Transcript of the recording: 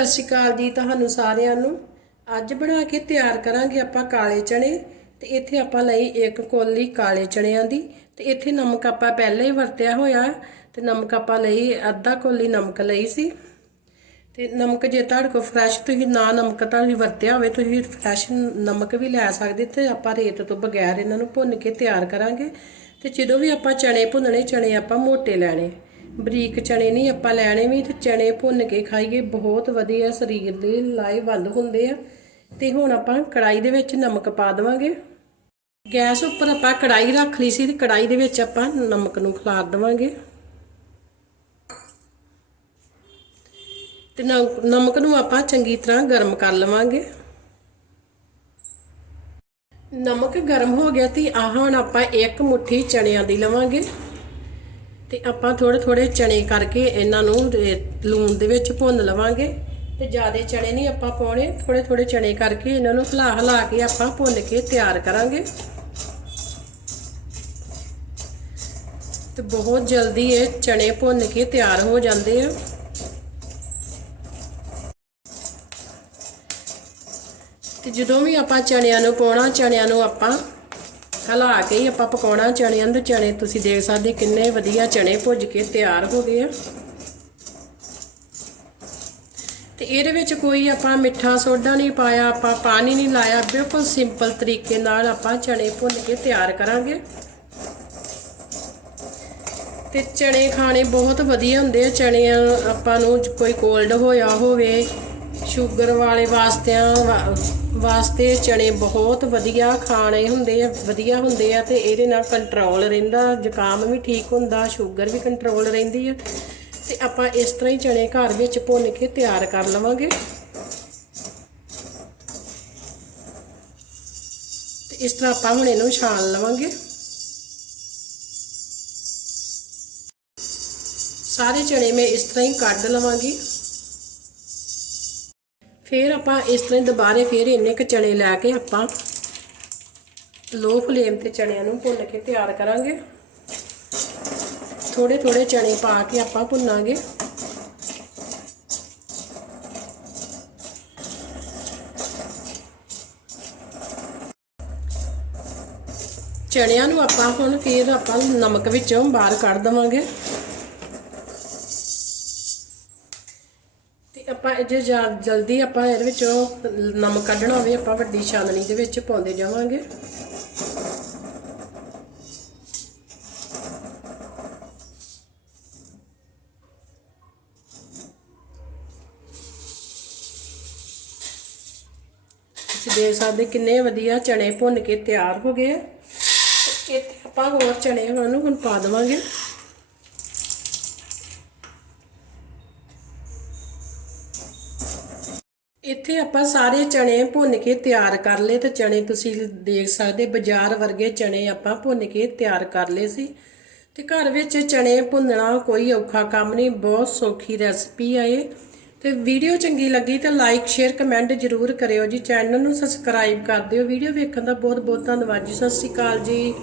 ਸਤਿ ਸ਼੍ਰੀ ਅਕਾਲ ਜੀ ਤੁਹਾਨੂੰ ਸਾਰਿਆਂ ਨੂੰ। ਅੱਜ ਬਣਾ ਕੇ ਤਿਆਰ ਕਰਾਂਗੇ ਆਪਾਂ ਕਾਲੇ ਚਣੇ ਤੇ ਇੱਥੇ ਆਪਾਂ ਲਈ ਇੱਕ ਕੋਲੀ ਕਾਲੇ ਚਣਿਆਂ ਦੀ ਤੇ ਇੱਥੇ ਨਮਕ ਆਪਾਂ ਪਹਿਲਾਂ ਹੀ ਵਰਤਿਆ ਹੋਇਆ ਤੇ ਨਮਕ ਆਪਾਂ ਲਈ ਅੱਧਾ ਕੋਲੀ ਨਮਕ ਲਈ ਸੀ। ਤੇ ਨਮਕ ਜੇ ਤੁਹਾਡੇ ਕੋਲ ਫਰੈਸ਼ ਤੁਸੀਂ ਨਾ ਨਮਕ ਤਾਂ ਤੁਸੀਂ ਵਰਤਿਆ ਹੋਵੇ, ਤੁਸੀਂ ਫਰੈਸ਼ ਨਮਕ ਵੀ ਲੈ ਸਕਦੇ ਤੇ ਆਪਾਂ ਰੇਤ ਤੋਂ ਬਗੈਰ ਇਹਨਾਂ ਨੂੰ ਭੁੰਨ ਕੇ ਤਿਆਰ ਕਰਾਂਗੇ। ਤੇ ਜਦੋਂ ਵੀ ਆਪਾਂ ਚਣੇ ਭੁੰਨਣੇ ਚਣੇ ਆਪਾਂ ਮੋਟੇ ਲੈਣੇ। ਬਰੀਕ ਚਣੇ ਨਹੀਂ ਆਪਾਂ ਲੈਣੇ ਵੀ, ਤੇ ਚਣੇ ਭੁੰਨ ਕੇ ਖਾਈਏ, ਬਹੁਤ ਵਧੀਆ ਸਰੀਰ ਦੇ ਲਾਹੇਵੰਦ ਹੁੰਦੇ ਆ। ਤੇ ਹੁਣ ਆਪਾਂ ਕੜਾਈ ਦੇ ਵਿੱਚ ਨਮਕ ਪਾ ਦੇਵਾਂਗੇ। ਗੈਸ ਉੱਪਰ ਆਪਾਂ ਕੜਾਈ ਰੱਖ ਲਈ ਸੀ, ਤੇ ਕੜਾਈ ਦੇ ਵਿੱਚ ਆਪਾਂ ਨਮਕ ਨੂੰ ਖਿਲਾਰ ਦੇਵਾਂਗੇ। ਤੇ ਨਮਕ ਨੂੰ ਆਪਾਂ ਚੰਗੀ ਤਰ੍ਹਾਂ ਗਰਮ ਕਰ ਲਵਾਂਗੇ। ਨਮਕ ਗਰਮ ਹੋ ਗਿਆ ਤੇ ਆਹ ਹੁਣ ਆਪਾਂ ਇੱਕ ਮੁਠੀ ਚਣਿਆਂ ਦੀ ਲਵਾਂਗੇ। ਤੇ ਆਪਾਂ ਥੋੜੇ ਥੋੜੇ ਚਣੇ ਕਰਕੇ ਇਹਨਾਂ ਨੂੰ ਲੂਣ ਦੇ ਵਿੱਚ ਭੁੰਨ ਲਵਾਂਗੇ। ਤੇ ਜ਼ਿਆਦਾ ਚਣੇ ਨਹੀਂ ਆਪਾਂ ਪਾਉਣੇ ਥੋੜੇ ਥੋੜੇ ਚਣੇ ਕਰਕੇ ਇਹਨਾਂ ਨੂੰ ਹਿਲਾ ਹਿਲਾ ਕੇ ਆਪਾਂ ਭੁੰਨ ਕੇ ਤਿਆਰ ਕਰਾਂਗੇ। ਤੇ ਬਹੁਤ ਜਲਦੀ ਇਹ ਚਣੇ ਭੁੰਨ ਕੇ ਤਿਆਰ ਹੋ ਜਾਂਦੇ ਆ। ਤੇ ਜਦੋਂ ਵੀ ਆਪਾਂ ਚਣਿਆਂ ਨੂੰ ਪਾਉਣਾ, ਚਣਿਆਂ ਨੂੰ ਆਪਾਂ ਹਿਲਾ ਕੇ ਹੀ ਆਪਾਂ ਪਕਾਉਣਾ ਚਣਿਆਂ ਦੇ ਚਣੇ ਤੁਸੀਂ ਦੇਖ ਸਕਦੇ ਕਿੰਨੇ ਵਧੀਆ ਚਣੇ ਭੁੱਜ ਕੇ ਤਿਆਰ ਹੋ ਗਏ ਆ। ਤੇ ਇਹਦੇ ਵਿੱਚ ਕੋਈ ਆਪਾਂ ਮਿੱਠਾ ਸੋਡਾ ਨਹੀਂ ਪਾਇਆ, ਆਪਾਂ ਪਾਣੀ ਨਹੀਂ ਲਾਇਆ, ਬਿਲਕੁਲ ਸਿੰਪਲ ਤਰੀਕੇ ਨਾਲ ਆਪਾਂ ਚਣੇ ਭੁੰਨ ਕੇ ਤਿਆਰ ਕਰਾਂਗੇ। ਤੇ ਚਣੇ ਖਾਣੇ ਬਹੁਤ ਵਧੀਆ ਹੁੰਦੇ ਆ ਚਣੇ ਆਪਾਂ ਨੂੰ ਕੋਈ ਕੋਲਡ ਹੋਇਆ ਹੋਵੇ ਸ਼ੂਗਰ ਵਾਲੇ ਵਾਸਤਿਆਂ ਵਾ- ਵਾਸਤੇ ਚਣੇ ਬਹੁਤ ਵਧੀਆ ਖਾਣੇ ਹੁੰਦੇ ਆ, ਵਧੀਆ ਹੁੰਦੇ ਆ ਤੇ ਇਹਦੇ ਨਾਲ ਕੰਟਰੋਲ ਰਹਿੰਦਾ, ਜ਼ੁਕਾਮ ਵੀ ਠੀਕ ਹੁੰਦਾ, ਸ਼ੂਗਰ ਵੀ ਕੰਟਰੋਲ ਰਹਿੰਦੀ ਆ। ਤੇ ਆਪਾਂ ਇਸ ਤਰ੍ਹਾਂ ਹੀ ਚਣੇ ਘਰ ਵਿੱਚ ਭੁੰਨ ਕੇ ਤਿਆਰ ਕਰ ਲਵਾਂਗੇ। ਤੇ ਇਸ ਤਰ੍ਹਾਂ ਆਪਾਂ ਹੁਣ ਇਹਨੂੰ ਛਾਣ ਲਵਾਂਗੇ। ਸਾਰੇ ਚਣੇ ਮੈਂ ਇਸ ਤਰ੍ਹਾਂ ਹੀ ਕੱਢ ਲਵਾਂਗੀ। ਫਿਰ ਆਪਾਂ ਇਸ ਤਰ੍ਹਾਂ ਹੀ ਦੁਬਾਰੇ ਫਿਰ ਇੰਨੇ ਕ ਚਣੇ ਲੈ ਕੇ ਆਪਾਂ ਲੋ ਫਲੇਮ ਤੇ ਚਣਿਆਂ ਨੂੰ ਭੁੰਨ ਕੇ ਤਿਆਰ ਕਰਾਂਗੇ। ਥੋੜੇ ਥੋੜੇ ਚਣੇ ਪਾ ਕੇ ਆਪਾਂ ਭੁੰਨਾਂਗੇ। ਚਣਿਆਂ ਨੂੰ ਆਪਾਂ ਹੁਣ ਫਿਰ ਆਪਾਂ ਨਮਕ ਵਿੱਚੋਂ ਬਾਹਰ ਕੱਢ ਦਵਾਂਗੇ। ਤੇ ਆਪਾਂ ਜੇ ਜਾ- ਜਲਦੀ ਆਪਾਂ ਇਹਦੇ ਵਿੱਚੋਂ ਨਮਕ ਕੱਢਣਾ ਹੋਵੇ, ਆਪਾਂ ਵੱਡੀ ਛਾਨਣੀ ਦੇ ਵਿੱਚ ਪਾਉਂਦੇ ਜਾਵਾਂਗੇ ਤੁਸੀਂ ਦੇਖ ਸਕਦੇ ਕਿੰਨੇ ਵਧੀਆ ਚਣੇ ਭੁੰਨ ਕੇ ਤਿਆਰ ਹੋ ਗਏ ਆ। ਇੱਥੇ ਆਪਾਂ ਹੋਰ ਚਣੇ ਉਹਨਾਂ ਨੂੰ ਹੁਣ ਪਾ ਦੇਵਾਂਗੇ ਇੱਥੇ ਆਪਾਂ ਸਾਰੇ ਚਣੇ ਭੁੰਨ ਕੇ ਤਿਆਰ ਕਰ ਲਏ ਤੇ ਚਣੇ ਤੁਸੀਂ ਦੇਖ ਸਕਦੇ, ਬਾਜ਼ਾਰ ਵਰਗੇ ਚਣੇ ਆਪਾਂ ਭੁੰਨ ਕੇ ਤਿਆਰ ਕਰ ਲਏ ਸੀ। ਤੇ ਘਰ ਵਿੱਚ ਚਣੇ ਭੁੰਨਣਾ ਕੋਈ ਔਖਾ ਕੰਮ ਨਹੀਂ, ਬਹੁਤ ਸੌਖੀ ਰੈਸਪੀ ਆ ਇਹ। ਤੇ ਵੀਡੀਓ ਚੰਗੀ ਲੱਗੀ ਤਾਂ ਲਾਈਕ, ਸ਼ੇਅਰ, ਕਮੈਂਟ ਜ਼ਰੂਰ ਕਰਿਓ ਜੀ। ਚੈਨਲ ਨੂੰ ਸਬਸਕ੍ਰਾਈਬ ਕਰ ਦਿਓ। ਵੀਡੀਓ ਵੇਖਣ ਦਾ ਬਹੁਤ ਬਹੁਤ ਧੰਨਵਾਦ ਜੀ। ਸਤਿ ਸ਼੍ਰੀ ਅਕਾਲ ਜੀ।